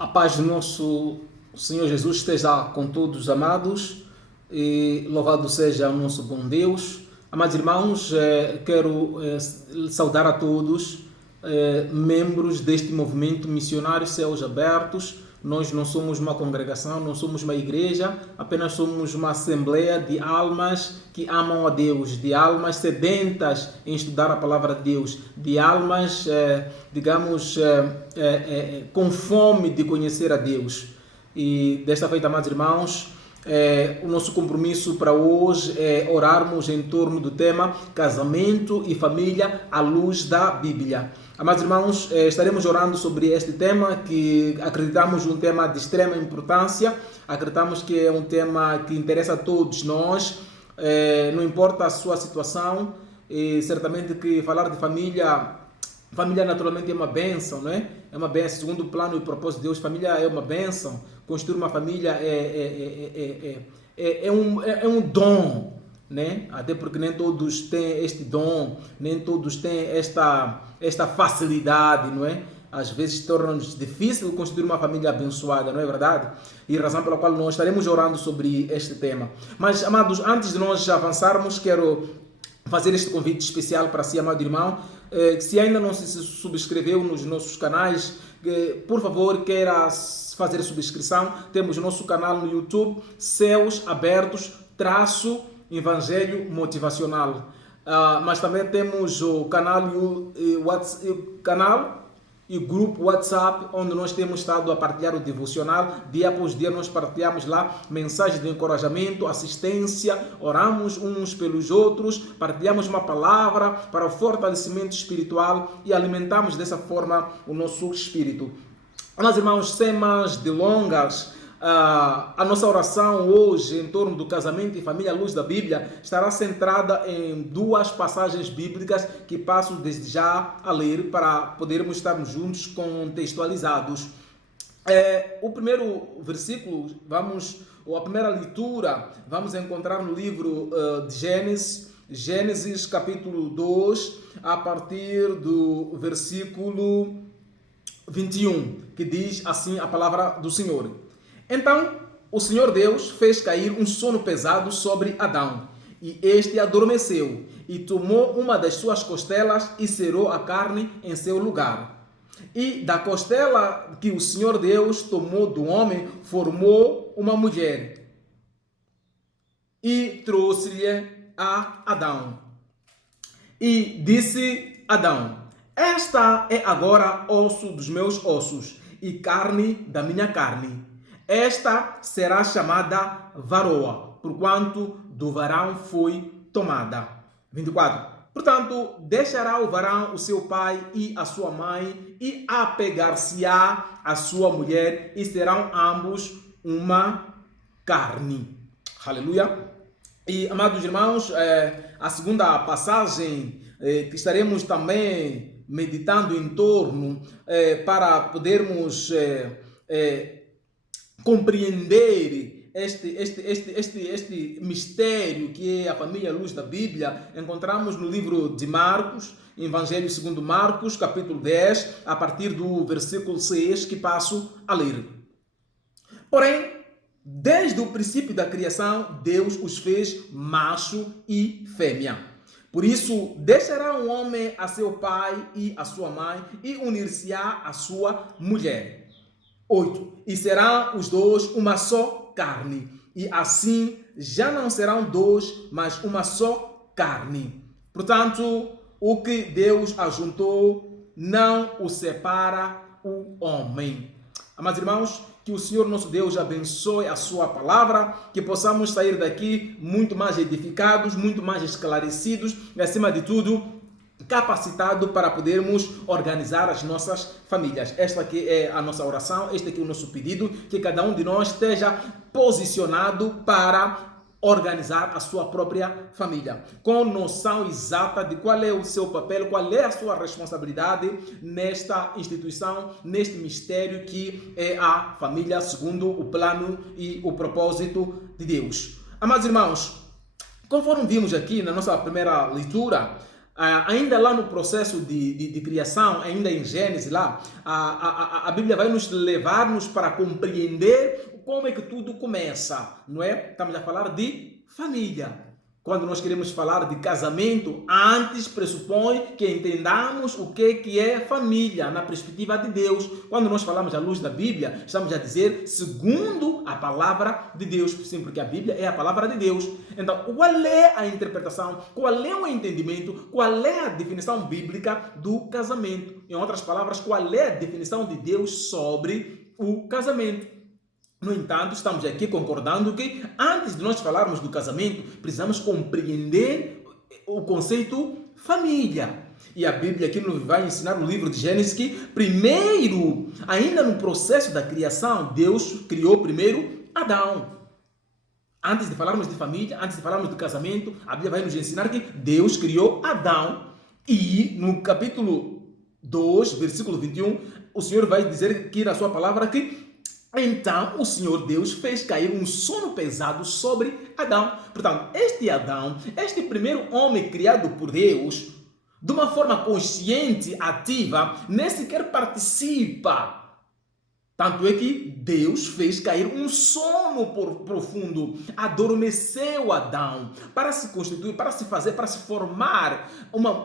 A paz do nosso Senhor Jesus esteja com todos, amados, e louvado seja o nosso bom Deus. Amados irmãos, quero saudar a todos, membros deste movimento missionário Céus Abertos. Nós não somos uma congregação, não somos uma igreja, apenas somos uma assembleia de almas que amam a Deus, de almas sedentas em estudar a palavra de Deus, de almas, com fome de conhecer a Deus. E desta feita, amados irmãos, o nosso compromisso para hoje é orarmos em torno do tema casamento e família à luz da Bíblia. Amados irmãos, estaremos orando sobre este tema que acreditamos um tema de extrema importância, acreditamos que é um tema que interessa a todos nós, não importa a sua situação, e certamente que falar de família naturalmente é uma bênção, não é? É uma bênção, segundo o plano e propósito de Deus, família é uma bênção, construir uma família é um dom, né? Até porque nem todos têm este dom, nem todos têm esta facilidade, não é? Às vezes torna-nos difícil construir uma família abençoada, não é verdade? E a razão pela qual nós estaremos orando sobre este tema. Mas, amados, antes de nós avançarmos, quero fazer este convite especial para si, amado irmão. Se ainda não se subscreveu nos nossos canais, por favor, queira fazer a subscrição. Temos o nosso canal no YouTube, Céus Abertos, Evangelho Motivacional. Mas também temos o canal e grupo WhatsApp, onde nós temos estado a partilhar o devocional. Dia após dia nós partilhamos lá mensagens de encorajamento, assistência, oramos uns pelos outros, partilhamos uma palavra para o fortalecimento espiritual e alimentamos dessa forma o nosso espírito. Mas, irmãos, sem mais delongas, a nossa oração hoje em torno do casamento e família à luz da Bíblia estará centrada em duas passagens bíblicas que passo desde já a ler para podermos estarmos juntos contextualizados. O primeiro versículo, a primeira leitura, vamos encontrar no livro de Gênesis capítulo 2, a partir do versículo 21, que diz assim a palavra do Senhor. Então, o Senhor Deus fez cair um sono pesado sobre Adão, e este adormeceu, e tomou uma das suas costelas e cerrou a carne em seu lugar. E da costela que o Senhor Deus tomou do homem, formou uma mulher, e trouxe-lhe a Adão. E disse Adão: esta é agora osso dos meus ossos, e carne da minha carne. Esta será chamada varoa, porquanto do varão foi tomada. 24. Portanto, deixará o varão o seu pai e a sua mãe, e apegar-se-á a sua mulher, e serão ambos uma carne. Aleluia. E, amados irmãos, a segunda passagem que estaremos também meditando em torno para podermos compreender este mistério que é a família à luz da Bíblia, encontramos no livro de Marcos, Evangelho segundo Marcos, capítulo 10, a partir do versículo 6, que passo a ler. Porém, desde o princípio da criação, Deus os fez macho e fêmea. Por isso, deixará um homem a seu pai e a sua mãe, e unir-se-á a sua mulher. 8. E serão os dois uma só carne. E assim já não serão dois, mas uma só carne. Portanto, o que Deus ajuntou, não o separa o homem. Amados irmãos, que o Senhor nosso Deus abençoe a sua palavra, que possamos sair daqui muito mais edificados, muito mais esclarecidos e, acima de tudo, capacitado para podermos organizar as nossas famílias. Esta aqui é a nossa oração, este aqui é o nosso pedido, que cada um de nós esteja posicionado para organizar a sua própria família, com noção exata de qual é o seu papel, qual é a sua responsabilidade nesta instituição, neste mistério que é a família segundo o plano e o propósito de Deus. Amados irmãos, conforme vimos aqui na nossa primeira leitura, Ainda lá no processo de criação, ainda em Gênesis, lá, a Bíblia vai nos levar-nos para compreender como é que tudo começa, não é? Estamos a falar de família. Quando nós queremos falar de casamento, antes pressupõe que entendamos o que é família na perspectiva de Deus. Quando nós falamos à luz da Bíblia, estamos a dizer segundo a palavra de Deus. Sim, porque a Bíblia é a palavra de Deus. Então, qual é a interpretação, qual é o entendimento, qual é a definição bíblica do casamento? Em outras palavras, qual é a definição de Deus sobre o casamento? No entanto, estamos aqui concordando que antes de nós falarmos do casamento, precisamos compreender o conceito família. E a Bíblia aqui nos vai ensinar no livro de Gênesis que primeiro, ainda no processo da criação, Deus criou primeiro Adão. Antes de falarmos de família, antes de falarmos do casamento, a Bíblia vai nos ensinar que Deus criou Adão. E no capítulo 2, versículo 21, o Senhor vai dizer aqui na sua palavra que então o Senhor Deus fez cair um sono pesado sobre Adão. Portanto, este Adão, este primeiro homem criado por Deus, de uma forma consciente, ativa, nem sequer participa. Tanto é que Deus fez cair um sono profundo, adormeceu Adão para se constituir, para se fazer, para se formar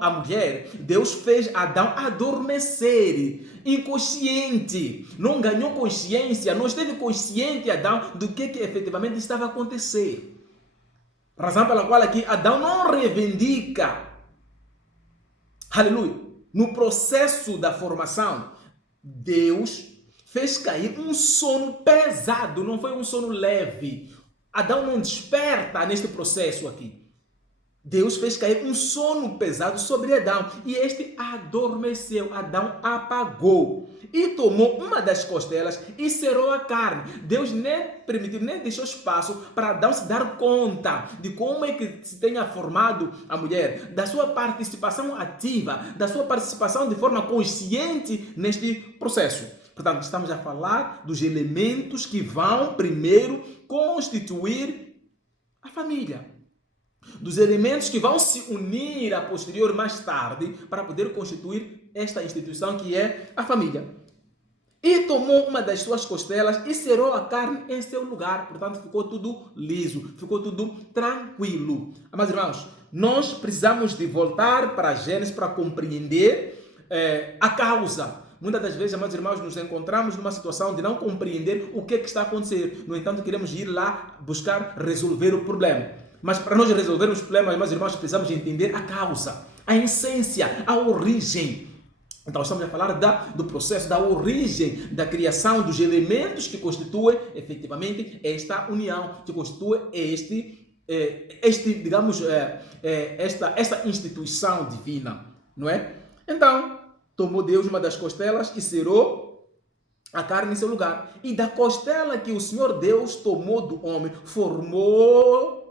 a mulher. Deus fez Adão adormecer, inconsciente, não ganhou consciência, não esteve consciente Adão do que efetivamente estava a acontecer. Razão pela qual aqui Adão não reivindica, aleluia, no processo da formação, Deus fez cair um sono pesado, não foi um sono leve. Adão não desperta neste processo aqui. Deus fez cair um sono pesado sobre Adão e este adormeceu. Adão apagou e tomou uma das costelas e cerrou a carne. Deus nem permitiu, nem deixou espaço para Adão se dar conta de como é que se tenha formado a mulher, da sua participação ativa, da sua participação de forma consciente neste processo. Portanto, estamos a falar dos elementos que vão primeiro constituir a família. Dos elementos que vão se unir a posterior, mais tarde, para poder constituir esta instituição que é a família. E tomou uma das suas costelas e cerrou a carne em seu lugar. Portanto, ficou tudo liso, ficou tudo tranquilo. Amados irmãos, nós precisamos de voltar para a Gênesis para compreender a causa. Muitas das vezes, amados irmãos, nos encontramos numa situação de não compreender o que está acontecendo. No entanto, queremos ir lá buscar resolver o problema. Mas para nós resolvermos o problema, amados irmãos, precisamos entender a causa, a essência, a origem. Então, estamos a falar do processo, da origem, da criação dos elementos que constituem, efetivamente, esta união, que constitui esta instituição divina, não é? Então, tomou Deus uma das costelas e cerrou a carne em seu lugar. E da costela que o Senhor Deus tomou do homem, formou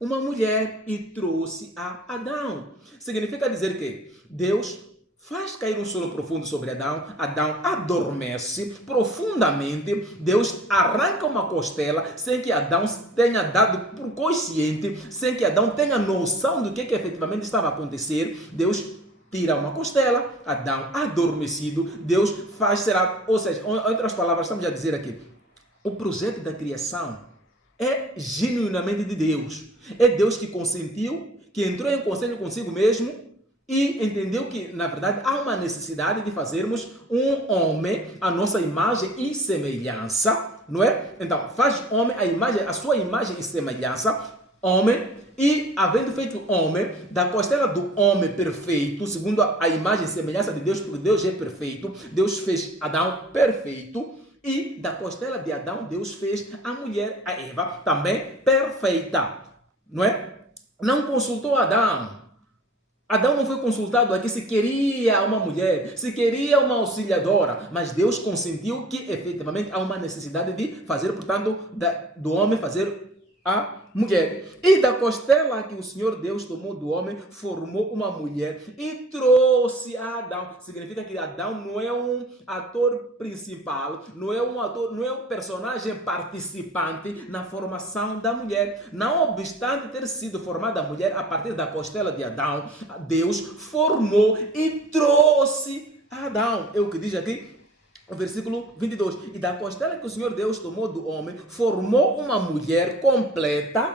uma mulher e trouxe a Adão. Significa dizer que Deus faz cair um sono profundo sobre Adão. Adão adormece profundamente. Deus arranca uma costela sem que Adão tenha dado por consciente, sem que Adão tenha noção do que efetivamente estava a acontecer. Deus tira uma costela, Adão adormecido, Deus faz será, ou seja, em outras palavras, estamos a dizer aqui, o projeto da criação é genuinamente de Deus. É Deus que consentiu, que entrou em conselho consigo mesmo e entendeu que, na verdade, há uma necessidade de fazermos um homem à nossa imagem e semelhança, não é? Então, faz homem a sua imagem e semelhança, homem. E, havendo feito homem, da costela do homem perfeito, segundo a imagem e semelhança de Deus, porque Deus é perfeito, Deus fez Adão perfeito, e da costela de Adão, Deus fez a mulher, a Eva, também perfeita, não é? Não consultou Adão. Adão não foi consultado aqui se queria uma mulher, se queria uma auxiliadora, mas Deus consentiu que, efetivamente, há uma necessidade de fazer, portanto, do homem fazer a mulher. E da costela que o Senhor Deus tomou do homem, formou uma mulher e trouxe a Adão. Significa que Adão não é um ator principal, não é um ator, não é um personagem participante na formação da mulher. Não obstante ter sido formada a mulher a partir da costela de Adão, Deus formou e trouxe a Adão. É o que diz aqui o versículo 22. E da costela que o Senhor Deus tomou do homem, formou uma mulher completa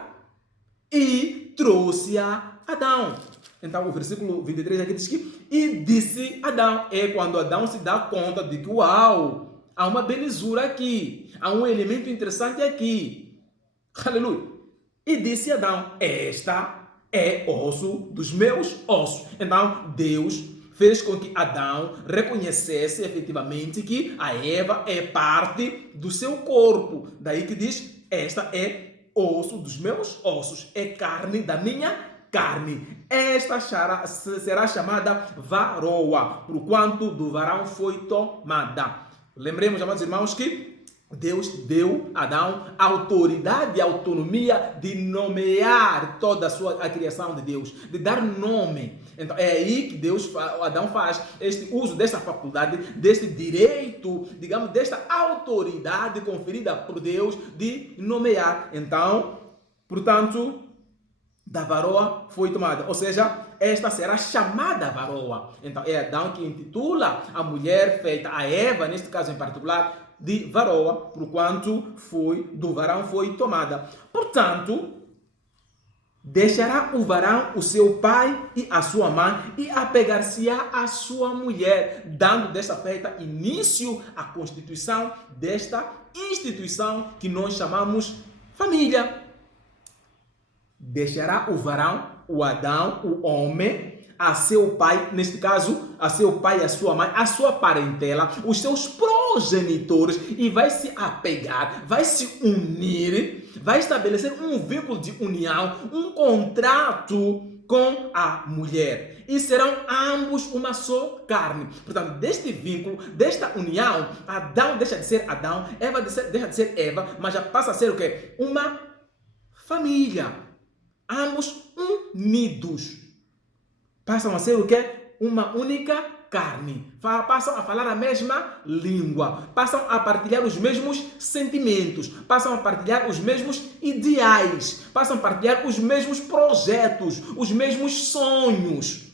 e trouxe a Adão. Então o versículo 23 aqui diz que e disse Adão. É quando Adão se dá conta de que uau, há uma belezura aqui, há um elemento interessante aqui. Aleluia. E disse Adão, esta é osso dos meus ossos. Então Deus fez com que Adão reconhecesse efetivamente que a Eva é parte do seu corpo. Daí que diz, esta é osso dos meus ossos, é carne da minha carne. Esta será chamada varoa, porquanto do varão foi tomada. Lembremos, amados irmãos, que Deus deu a Adão autoridade e autonomia de nomear toda a criação de Deus, de dar nome. Então é aí que Adão faz este uso desta faculdade, deste direito, digamos, desta autoridade conferida por Deus de nomear. Então, portanto, da varoa foi tomada, ou seja, esta será chamada varoa. Então é Adão que intitula a mulher feita, a Eva, neste caso em particular, de varoa, porquanto do varão foi tomada. Portanto, deixará o varão o seu pai e a sua mãe e apegar-se-á à sua mulher, dando desta feita início à constituição desta instituição que nós chamamos família. Deixará o varão, o Adão, o homem, a seu pai, neste caso, a seu pai e a sua mãe, a sua parentela, os seus progenitores, e vai se apegar, vai se unir, vai estabelecer um vínculo de união, um contrato com a mulher. E serão ambos uma só carne. Portanto, deste vínculo, desta união, Adão deixa de ser Adão, Eva deixa de ser Eva, mas já passa a ser o quê? Uma família. Ambos unidos. Passam a ser o quê? Uma única carne. Passam a falar a mesma língua. Passam a partilhar os mesmos sentimentos. Passam a partilhar os mesmos ideais. Passam a partilhar os mesmos projetos. Os mesmos sonhos.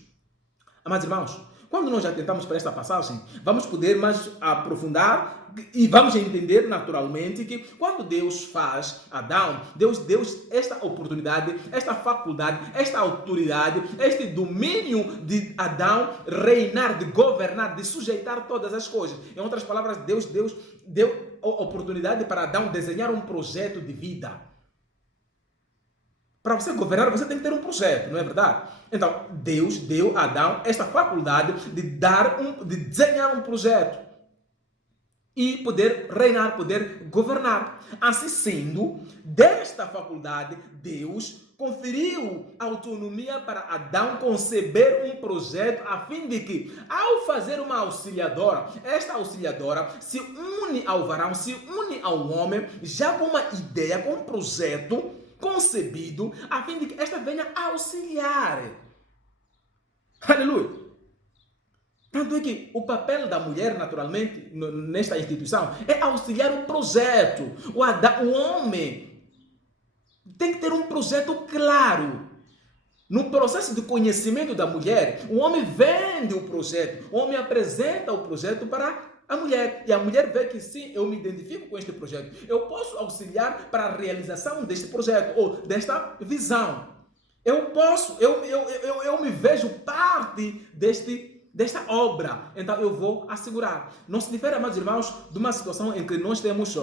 Amados irmãos, quando nós atentamos para esta passagem, vamos poder mais aprofundar e vamos entender naturalmente que quando Deus faz Adão, Deus deu esta oportunidade, esta faculdade, esta autoridade, este domínio de Adão reinar, de governar, de sujeitar todas as coisas. Em outras palavras, Deus deu a oportunidade para Adão desenhar um projeto de vida. Para você governar, você tem que ter um projeto, não é verdade? Então, Deus deu a Adão esta faculdade de desenhar um projeto e poder reinar, poder governar. Assim sendo, desta faculdade, Deus conferiu autonomia para Adão conceber um projeto a fim de que, ao fazer uma auxiliadora, esta auxiliadora se une ao varão, se une ao homem, já com uma ideia, com um projeto concebido, a fim de que esta venha auxiliar. Aleluia! Tanto é que o papel da mulher, naturalmente, nesta instituição, é auxiliar o projeto. O homem tem que ter um projeto claro. No processo de conhecimento da mulher, o homem vende o projeto, o homem apresenta o projeto para a mulher. E a mulher vê que sim, eu me identifico com este projeto. Eu posso auxiliar para a realização deste projeto ou desta visão. Eu me vejo parte desta obra. Então eu vou assegurar. Não se difere, amados irmãos, de uma situação em que nós temos,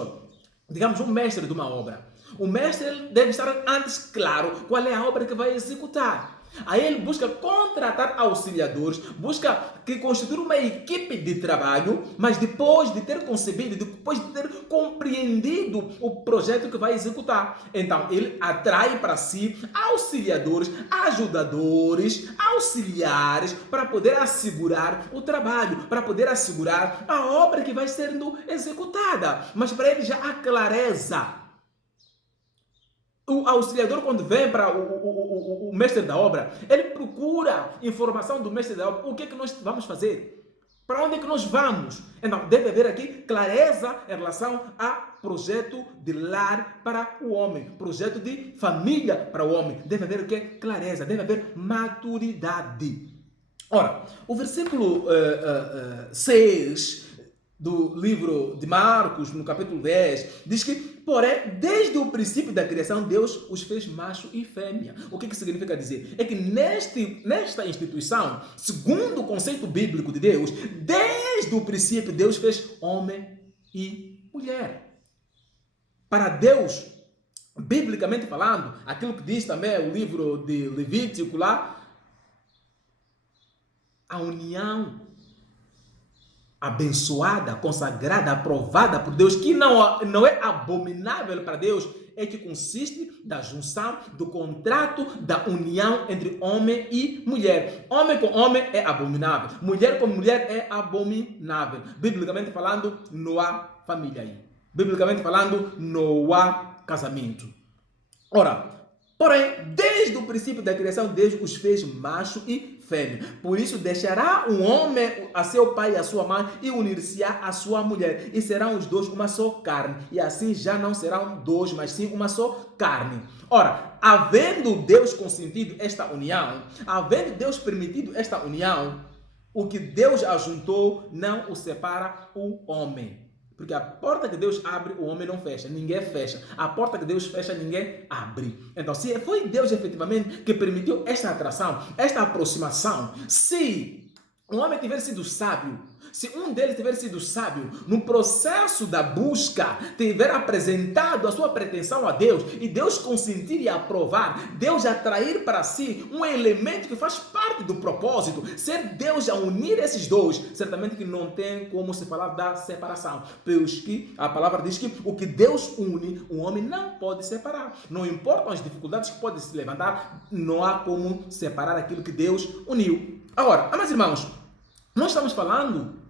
digamos, um mestre de uma obra. O mestre deve estar antes claro qual é a obra que vai executar. Aí ele busca contratar auxiliadores, busca que constituir uma equipe de trabalho, mas depois de ter concebido, depois de ter compreendido o projeto que vai executar. Então ele atrai para si auxiliadores, ajudadores, auxiliares, para poder assegurar o trabalho, para poder assegurar a obra que vai sendo executada. Mas para ele já há clareza. O auxiliador, quando vem para o mestre da obra, ele procura informação do mestre da obra. O que é que nós vamos fazer? Para onde é que nós vamos? Então, deve haver aqui clareza em relação a projeto de lar para o homem, projeto de família para o homem. Deve haver o quê? Clareza, deve haver maturidade. Ora, o versículo 6 do livro de Marcos, no capítulo 10, diz que, porém, desde o princípio da criação, Deus os fez macho e fêmea. O que significa dizer? É que nesta instituição, segundo o conceito bíblico de Deus, desde o princípio, Deus fez homem e mulher. Para Deus, biblicamente falando, aquilo que diz também o livro de Levítico lá, a união abençoada, consagrada, aprovada por Deus, que não é abominável para Deus, é que consiste da junção, do contrato, da união entre homem e mulher. Homem com homem é abominável, mulher com mulher é abominável. Biblicamente falando, não há família aí. Biblicamente falando, não há casamento. Ora, porém, desde o princípio da criação, Deus os fez macho e fêmea. Por isso, deixará um homem a seu pai e a sua mãe e unir-se-á a sua mulher. E serão os dois uma só carne. E assim já não serão dois, mas sim uma só carne. Ora, havendo Deus consentido esta união, havendo Deus permitido esta união, o que Deus ajuntou não o separa o homem. Porque a porta que Deus abre, o homem não fecha, ninguém fecha. A porta que Deus fecha, ninguém abre. Então, se foi Deus efetivamente que permitiu esta atração, esta aproximação, se o homem tiver sido sábio, se um deles tiver sido sábio, no processo da busca, tiver apresentado a sua pretensão a Deus, e Deus consentir e aprovar, Deus atrair para si um elemento que faz parte do propósito, ser Deus a unir esses dois, certamente que não tem como se falar da separação, pois que a palavra diz que o que Deus une, o homem não pode separar. Não importam as dificuldades que podem se levantar, não há como separar aquilo que Deus uniu. Agora, meus irmãos, nós estamos falando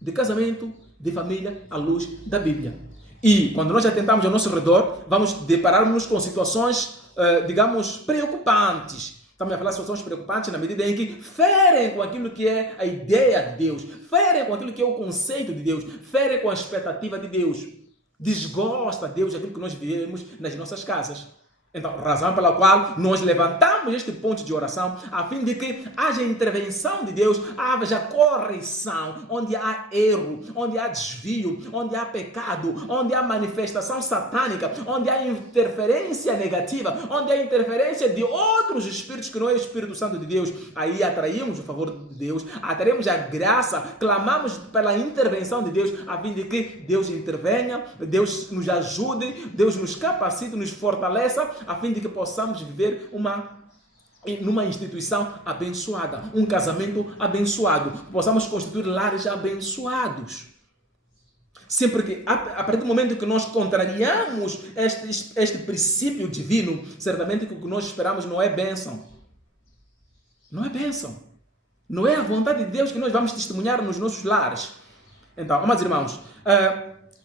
de casamento, de família, à luz da Bíblia. E quando nós atentamos ao nosso redor, vamos deparar-nos com situações, digamos, preocupantes. Estamos a falar de situações preocupantes na medida em que ferem com aquilo que é a ideia de Deus, ferem com aquilo que é o conceito de Deus, ferem com a expectativa de Deus. Desgosta a Deus aquilo que nós vivemos nas nossas casas. Então, razão pela qual nós levantamos este ponto de oração, a fim de que haja intervenção de Deus, haja correção, onde há erro, onde há desvio, onde há pecado, onde há manifestação satânica, onde há interferência negativa, onde há interferência de outros espíritos que não é o Espírito Santo de Deus. Aí atraímos o favor de Deus, atraímos a graça, clamamos pela intervenção de Deus, a fim de que Deus intervenha, Deus nos ajude, Deus nos capacite, nos fortaleça, a fim de que possamos viver numa instituição abençoada, um casamento abençoado, possamos constituir lares abençoados. Sempre que, a partir do momento que nós contrariamos este princípio divino, certamente que o que nós esperamos não é bênção. Não é bênção. Não é a vontade de Deus que nós vamos testemunhar nos nossos lares. Então, amados irmãos,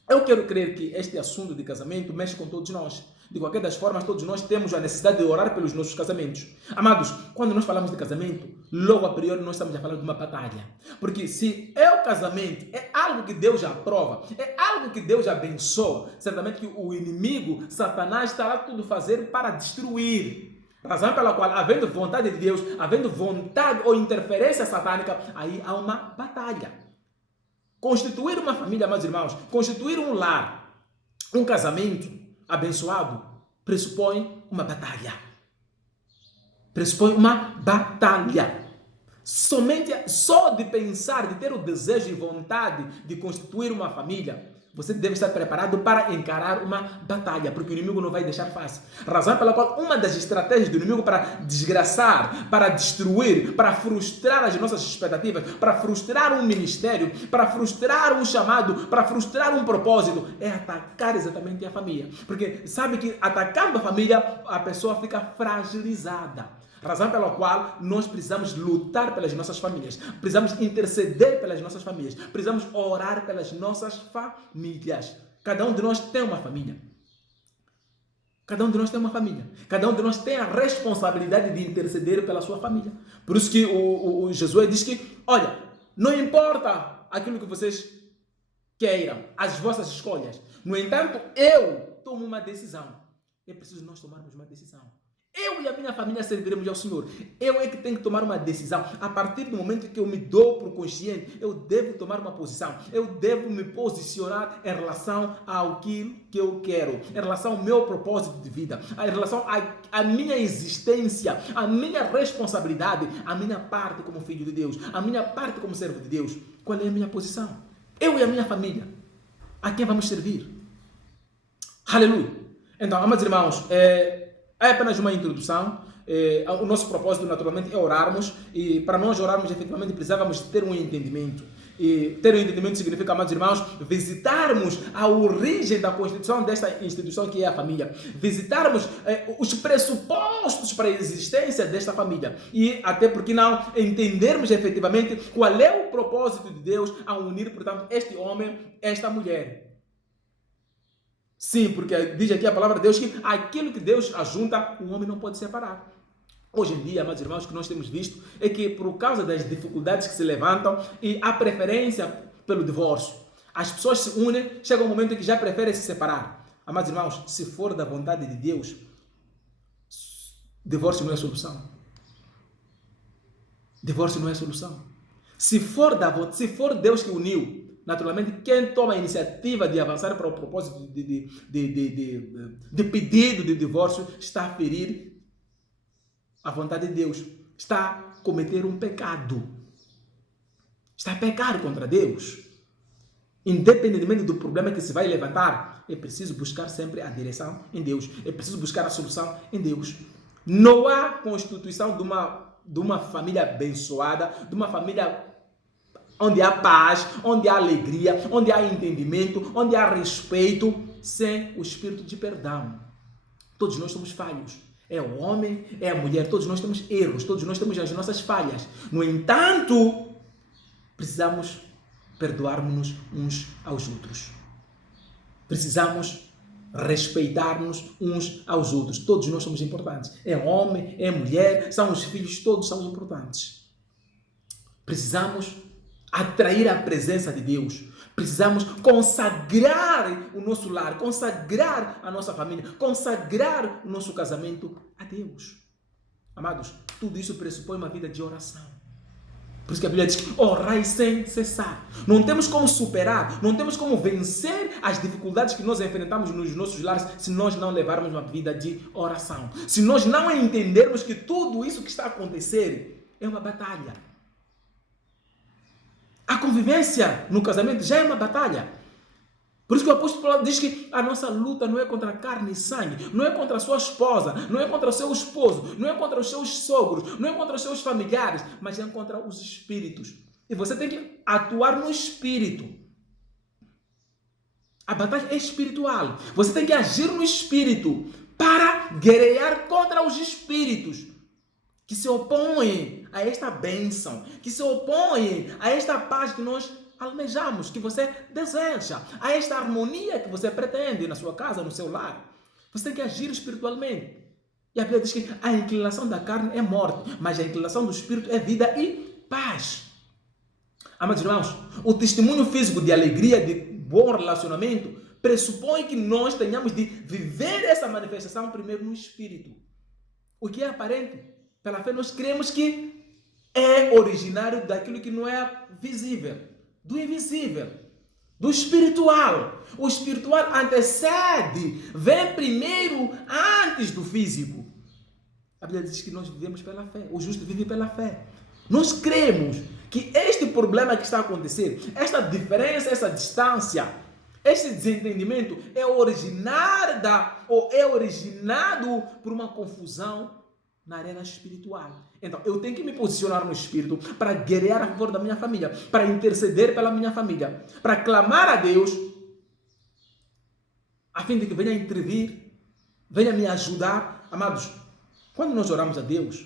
eu quero crer que este assunto de casamento mexe com todos nós. De qualquer das formas, todos nós temos a necessidade de orar pelos nossos casamentos. Amados, quando nós falamos de casamento, logo a priori nós estamos a falar de uma batalha. Porque se é o casamento, é algo que Deus aprova, é algo que Deus abençoa, certamente que o inimigo, Satanás, estará tudo fazer para destruir. Razão pela qual, havendo vontade de Deus, havendo vontade ou interferência satânica, aí há uma batalha. Constituir uma família, meus irmãos, constituir um lar, um casamento abençoado, pressupõe uma batalha. Pressupõe uma batalha. Só de pensar, de ter o desejo e vontade de constituir uma família, você deve estar preparado para encarar uma batalha, porque o inimigo não vai deixar fácil. Razão pela qual uma das estratégias do inimigo para desgraçar, para destruir, para frustrar as nossas expectativas, para frustrar um ministério, para frustrar um chamado, para frustrar um propósito, é atacar exatamente a família. Porque sabe que atacando a família, a pessoa fica fragilizada. Razão pela qual nós precisamos lutar pelas nossas famílias, precisamos interceder pelas nossas famílias, precisamos orar pelas nossas famílias. Cada um de nós tem uma família. Cada um de nós tem uma família. Cada um de nós tem a responsabilidade de interceder pela sua família. Por isso que o Jesus diz que, olha, não importa aquilo que vocês queiram, as vossas escolhas. No entanto, eu tomo uma decisão. É preciso nós tomarmos uma decisão. Eu e a minha família serviremos ao Senhor. Eu é que tenho que tomar uma decisão. A partir do momento que eu me dou por consciente, eu devo tomar uma posição. Eu devo me posicionar em relação ao que eu quero, em relação ao meu propósito de vida, em relação à minha existência, à minha responsabilidade, à minha parte como filho de Deus, à minha parte como servo de Deus. Qual é a minha posição? Eu e a minha família. A quem vamos servir? Aleluia! Então, amados irmãos, é apenas uma introdução. O nosso propósito, naturalmente, é orarmos. E para nós orarmos, efetivamente, precisávamos ter um entendimento. E ter um entendimento significa, amados irmãos, visitarmos a origem da constituição desta instituição que é a família. Visitarmos os pressupostos para a existência desta família. E até porque não entendermos efetivamente qual é o propósito de Deus ao unir, portanto, este homem, esta mulher. Sim, porque diz aqui a palavra de Deus que aquilo que Deus ajunta, o homem não pode separar. Hoje em dia, amados irmãos, o que nós temos visto é que por causa das dificuldades que se levantam e a preferência pelo divórcio, as pessoas se unem, chega um momento em que já preferem se separar. Amados irmãos, se for da vontade de Deus, divórcio não é solução. Divórcio não é solução. Se for Deus que uniu, naturalmente, quem toma a iniciativa de avançar para o propósito de pedido de divórcio está a ferir a vontade de Deus. Está a cometer um pecado. Está a pecar contra Deus. Independentemente do problema que se vai levantar, é preciso buscar sempre a direção em Deus. É preciso buscar a solução em Deus. Não há constituição de uma família abençoada, de uma família onde há paz, onde há alegria, onde há entendimento, onde há respeito, sem o espírito de perdão. Todos nós somos falhos. É o homem, é a mulher, todos nós temos erros, todos nós temos as nossas falhas. No entanto, precisamos perdoar-nos uns aos outros. Precisamos respeitar-nos uns aos outros. Todos nós somos importantes. É homem, é mulher, são os filhos, todos são importantes. Precisamos atrair a presença de Deus. Precisamos consagrar o nosso lar, consagrar a nossa família, consagrar o nosso casamento a Deus. Amados, tudo isso pressupõe uma vida de oração. Por isso que a Bíblia diz que orai sem cessar. Não temos como superar, não temos como vencer as dificuldades que nós enfrentamos nos nossos lares se nós não levarmos uma vida de oração. Se nós não entendermos que tudo isso que está a acontecer é uma batalha. A convivência no casamento já é uma batalha. Por isso que o apóstolo Paulo diz que a nossa luta não é contra carne e sangue, não é contra a sua esposa, não é contra o seu esposo, não é contra os seus sogros, não é contra os seus familiares, mas é contra os espíritos. E você tem que atuar no espírito. A batalha é espiritual. Você tem que agir no espírito para guerrear contra os espíritos que se opõem a esta bênção, que se opõem a esta paz que nós almejamos, que você deseja, a esta harmonia que você pretende na sua casa, no seu lar. Você tem que agir espiritualmente. E a Bíblia diz que a inclinação da carne é morte, mas a inclinação do espírito é vida e paz. Amados irmãos, o testemunho físico de alegria, de bom relacionamento, pressupõe que nós tenhamos de viver essa manifestação primeiro no espírito. O que é aparente? Pela fé, nós cremos que é originário daquilo que não é visível, do invisível, do espiritual. O espiritual antecede, vem primeiro antes do físico. A Bíblia diz que nós vivemos pela fé, o justo vive pela fé. Nós cremos que este problema que está a acontecer, esta diferença, essa distância, este desentendimento é originado por uma confusão na arena espiritual. Então, eu tenho que me posicionar no espírito para guerrear a favor da minha família, para interceder pela minha família, para clamar a Deus, a fim de que venha intervir, venha me ajudar. Amados, quando nós oramos a Deus,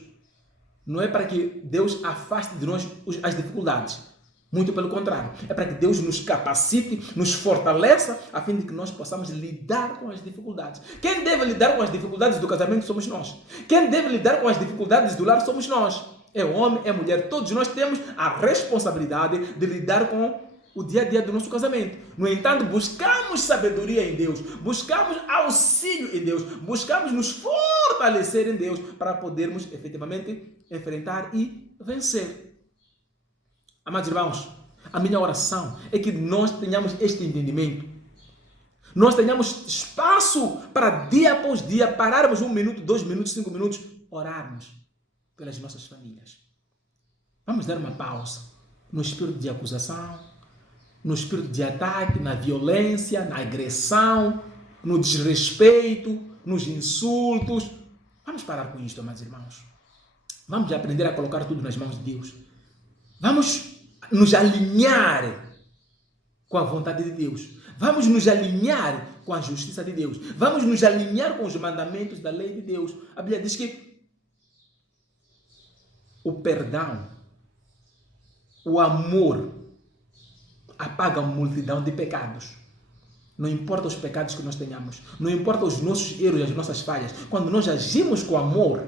não é para que Deus afaste de nós as dificuldades. Muito pelo contrário, é para que Deus nos capacite, nos fortaleça, a fim de que nós possamos lidar com as dificuldades. Quem deve lidar com as dificuldades do casamento somos nós. Quem deve lidar com as dificuldades do lar somos nós. É homem, é mulher, todos nós temos a responsabilidade de lidar com o dia a dia do nosso casamento. No entanto, buscamos sabedoria em Deus, buscamos auxílio em Deus, buscamos nos fortalecer em Deus para podermos efetivamente enfrentar e vencer. Amados irmãos, a minha oração é que nós tenhamos este entendimento. Nós tenhamos espaço para dia após dia pararmos 1 minuto, 2 minutos, 5 minutos, orarmos pelas nossas famílias. Vamos dar uma pausa no espírito de acusação, no espírito de ataque, na violência, na agressão, no desrespeito, nos insultos. Vamos parar com isto, amados irmãos. Vamos aprender a colocar tudo nas mãos de Deus. Vamos nos alinhar com a vontade de Deus. Vamos nos alinhar com a justiça de Deus. Vamos nos alinhar com os mandamentos da lei de Deus. A Bíblia diz que o perdão, o amor, apaga uma multidão de pecados. Não importa os pecados que nós tenhamos, não importa os nossos erros e as nossas falhas. Quando nós agimos com amor,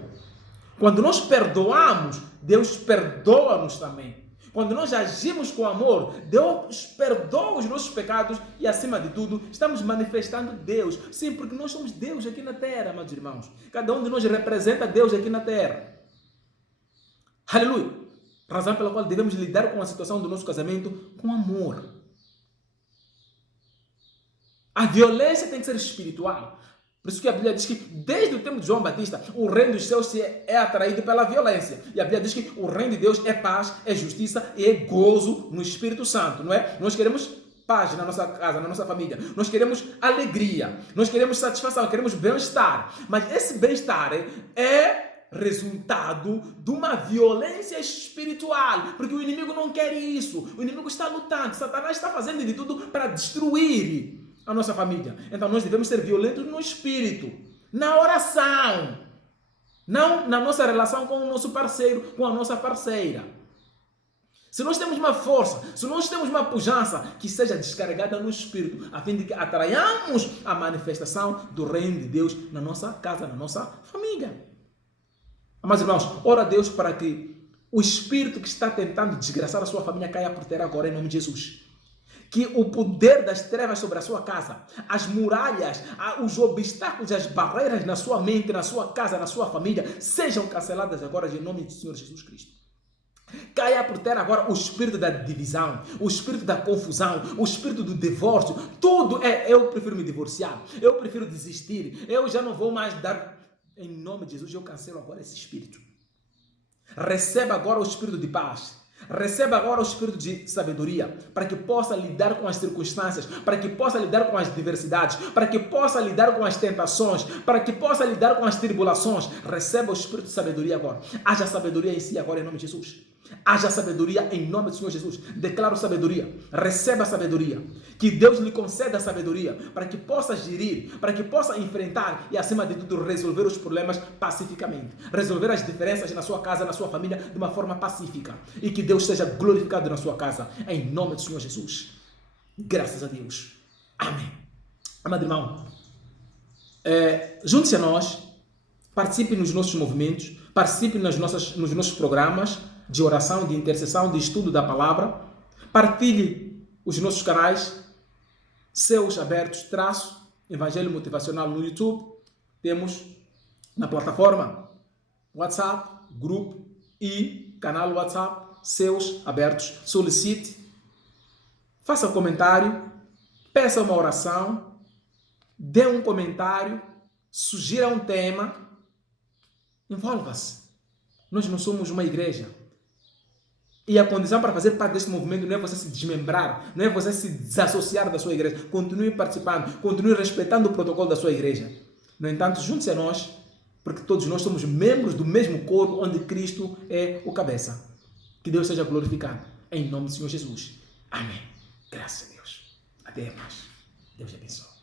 quando nós perdoamos, Deus perdoa-nos também. Quando nós agimos com amor, Deus perdoa os nossos pecados e, acima de tudo, estamos manifestando Deus. Sim, porque nós somos Deus aqui na terra, amados irmãos. Cada um de nós representa Deus aqui na terra. Aleluia! Razão pela qual devemos lidar com a situação do nosso casamento com amor. A violência tem que ser espiritual. Por isso que a Bíblia diz que desde o tempo de João Batista, o reino dos céus é atraído pela violência. E a Bíblia diz que o reino de Deus é paz, é justiça e é gozo no Espírito Santo, não é? Nós queremos paz na nossa casa, na nossa família. Nós queremos alegria, nós queremos satisfação, queremos bem-estar. Mas esse bem-estar é resultado de uma violência espiritual, porque o inimigo não quer isso. O inimigo está lutando, Satanás está fazendo de tudo para destruir a nossa família. Então nós devemos ser violentos no espírito, na oração, não na nossa relação com o nosso parceiro, com a nossa parceira. Se nós temos uma força, se nós temos uma pujança, que seja descarregada no espírito, a fim de que atraiamos a manifestação do reino de Deus na nossa casa, na nossa família. Mas irmãos, ora a Deus para que o espírito que está tentando desgraçar a sua família caia por terra agora em nome de Jesus. Que o poder das trevas sobre a sua casa, as muralhas, os obstáculos, as barreiras na sua mente, na sua casa, na sua família, sejam canceladas agora em nome do Senhor Jesus Cristo. Caia por terra agora o espírito da divisão, o espírito da confusão, o espírito do divórcio. Tudo eu prefiro me divorciar, eu prefiro desistir, eu já não vou mais dar. Em nome de Jesus, eu cancelo agora esse espírito. Receba agora o espírito de paz. Receba agora o espírito de sabedoria, para que possa lidar com as circunstâncias, para que possa lidar com as diversidades, para que possa lidar com as tentações, para que possa lidar com as tribulações. Receba o espírito de sabedoria agora. Haja sabedoria em si agora em nome de Jesus. Haja sabedoria em nome do Senhor Jesus. Declaro sabedoria. Receba sabedoria. Que Deus lhe conceda sabedoria para que possa gerir, para que possa enfrentar e, acima de tudo, resolver os problemas pacificamente. Resolver as diferenças na sua casa, na sua família, de uma forma pacífica. E que Deus seja glorificado na sua casa. Em nome do Senhor Jesus. Graças a Deus. Amém. Amado irmão, junte-se a nós. Participe nos nossos movimentos. Participe nos nossos programas de oração, de intercessão, de estudo da palavra. Partilhe os nossos canais, Céus Abertos, Evangelho Motivacional no YouTube. Temos na plataforma WhatsApp, grupo e canal WhatsApp, Céus Abertos. Solicite, faça um comentário, peça uma oração, dê um comentário, sugira um tema, envolva-se. Nós não somos uma igreja. E a condição para fazer parte deste movimento não é você se desmembrar, não é você se desassociar da sua igreja. Continue participando, continue respeitando o protocolo da sua igreja. No entanto, junte-se a nós, porque todos nós somos membros do mesmo corpo onde Cristo é o cabeça. Que Deus seja glorificado. Em nome do Senhor Jesus. Amém. Graças a Deus. Até mais. Deus te abençoe.